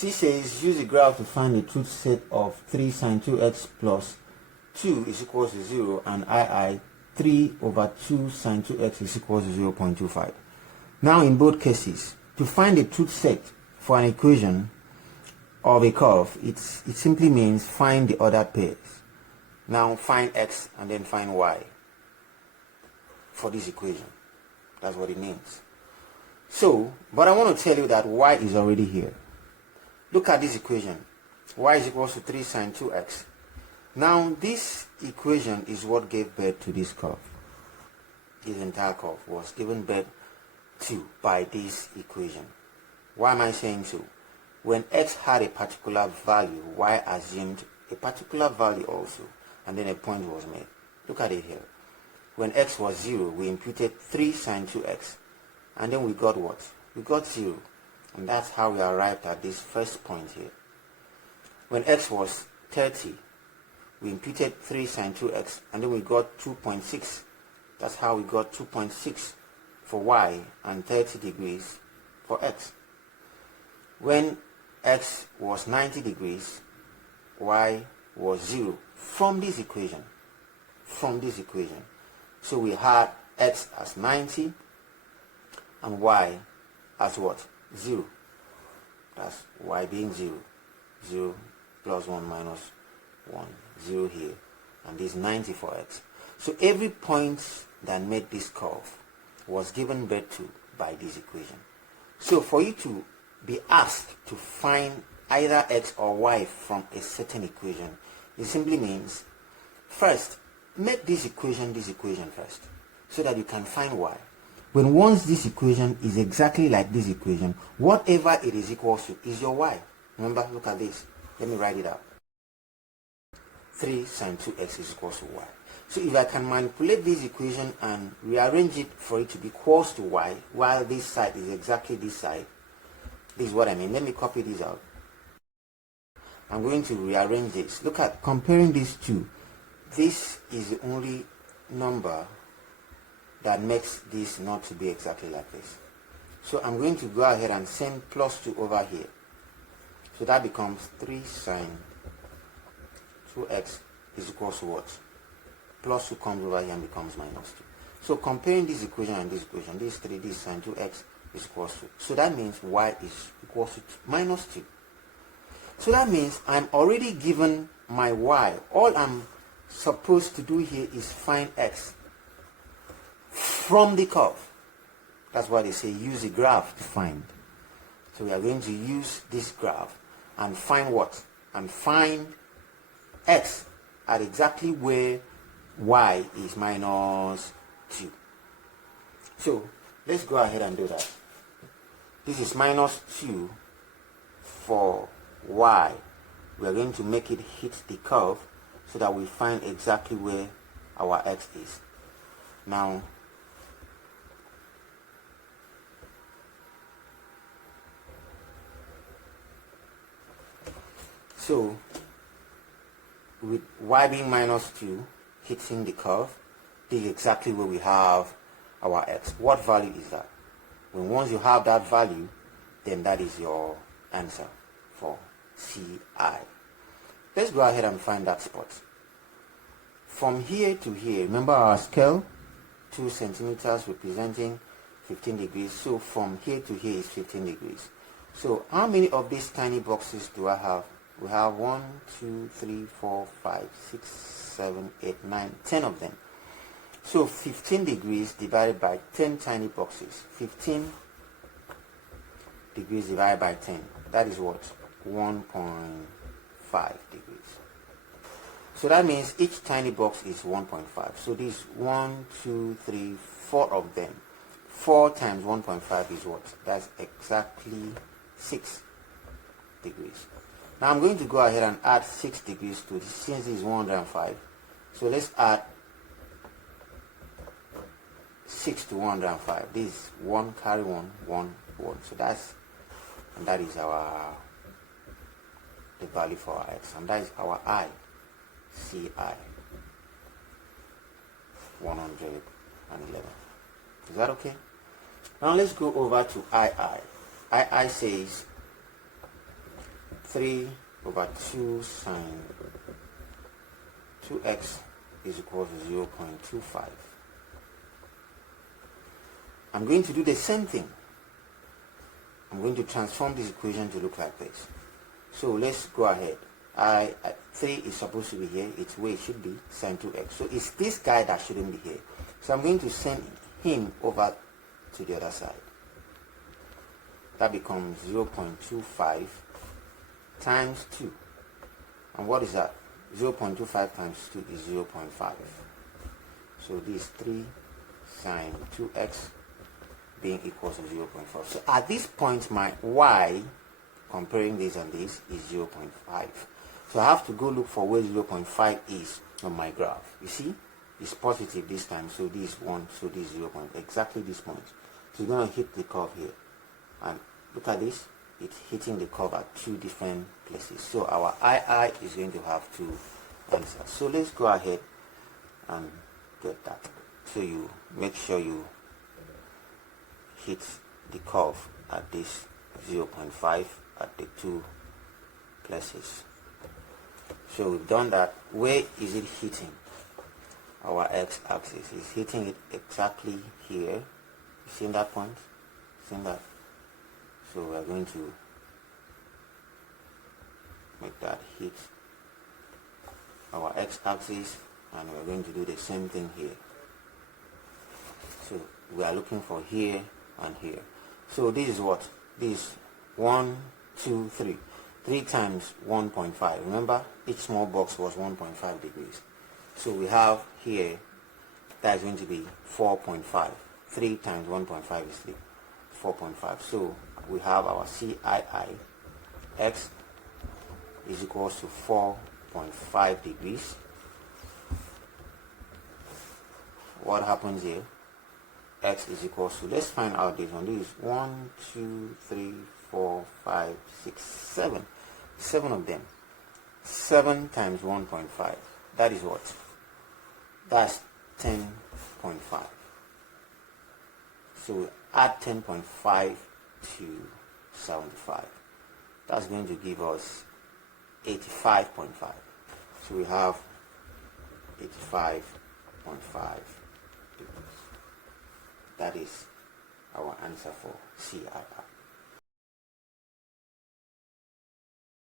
C says use a graph to find the truth set of 3 sine 2x plus 2 is equal to 0 and II 3 over 2 sine 2x is equal to 0.25. Now in both cases, to find the truth set for an equation of a curve, it simply means find the ordered pairs. Now find x and then find y for this equation. That's what it means. So, but I want to tell you that y is already here. Look at this equation. Y is equal to 3 sine 2x. Now this equation is what gave birth to this curve. This entire curve was given birth to by this equation. Why am I saying so? When x had a particular value, y assumed a particular value also, and then a point was made. Look at it here. When x was 0, we imputed 3 sine 2x, and then we got what? We got 0, and that's how we arrived at this first point here. When x was 30, we imputed 3 sine 2x, and then we got 2.6. That's how we got 2.6 for y and 30 degrees for x. When x was 90 degrees, y was 0 from this equation. So we had x as 90 and y as what? 0. That's y being 0. 0 plus 1 minus 1. 0 here. And this 90 for x. So every point that made this curve was given birth to by this equation. So for you to be asked to find either x or y from a certain equation, it simply means first make this equation first, so that you can find y. When once this equation is exactly like this equation, whatever it is equals to is your y. Remember, look at this. Let me write it out. 3 sine 2x is equal to y. So if I can manipulate this equation and rearrange it for it to be equals to y, while this side is exactly this side, this is what I mean. Let me copy this out. I'm going to rearrange this. Look at comparing these two. This is the only number that makes this not to be exactly like this. So I'm going to go ahead and send plus 2 over here. So that becomes 3 sine 2x is equal to what? Plus 2 comes over here and becomes minus 2. So comparing this equation and this equation, this 3, this sine 2x is equal to. So that means y is equal to minus 2. So that means I'm already given my y. All I'm supposed to do here is find x from the curve. That's why they say use a graph to find. So we are going to use this graph and find what? And find x at exactly where y is minus 2. So let's go ahead and do that. This is minus 2 for y. We are going to make it hit the curve so that we find exactly where our x is. Now, so with y being minus 2 hitting the curve, this is exactly where we have our x. What value is that? When once you have that value, then that is your answer for CI. Let's go ahead and find that spot. From here to here, remember our scale, 2 centimeters representing 15 degrees. So from here to here is 15 degrees. So how many of these tiny boxes do I have? We have 1, 2, 3, 4, 5, 6, 7, 8, 9, 10 of them. So 15 degrees divided by 10 tiny boxes. 15 degrees divided by 10. That is what? 1.5 degrees. So that means each tiny box is 1.5. So this 1, 2, 3, 4 of them. 4 times 1.5 is what? That's exactly 6 degrees. Now I'm going to go ahead and add 6 degrees to this since this is 105. So let's add 6 to 105. This is 1 carry 1, 1, 1. So that's, and that is our, the value for our x. And that is our I, CI, 111. Is that okay? Now let's go over to II. II says 3 over 2 sine 2x is equal to 0.25. I'm going to do the same thing. I'm going to transform this equation to look like this. So let's go ahead. 3 is supposed to be here. It's where it should be, sine 2x. So it's this guy that shouldn't be here. So I'm going to send him over to the other side. That becomes 0.25 times 2. And what is that? 0.25 times 2 is 0.5. So this 3 sine 2x being equal to 0.5. So at this point, my y, comparing this and this, is 0.5. So I have to go look for where 0.5 is on my graph. You see, it's positive this time, so this is 1, so this is 0. Exactly this point. So you're going to hit the curve here. And look at this, it's hitting the curve at 2 different places. So our II is going to have 2 answers. So let's go ahead and get that. So you make sure you hit the curve at this 0.5 at the 2 places. So we've done that. Where is it hitting? Our x-axis is hitting it exactly here. You seen that point? Seen that? So we're going to make that hit our x-axis, and we're going to do the same thing here. So we are looking for here and here. So this is what? This 1, 2, 3. 3 times 1.5. Remember, each small box was 1.5 degrees. So we have here, that is going to be 4.5. 3 times 1.5 is 4.5. So we have our CII. X is equals to 4.5 degrees. What happens here? X is equals to, let's find out this one. This is 1, 2, 3, 4, 5, 6, 7. 7 of them. 7 times 1.5. That is what? That's 10.5. So we add 10.5 to 75. That's going to give us 85.5. So we have 85.5 degrees. That is our answer for CII.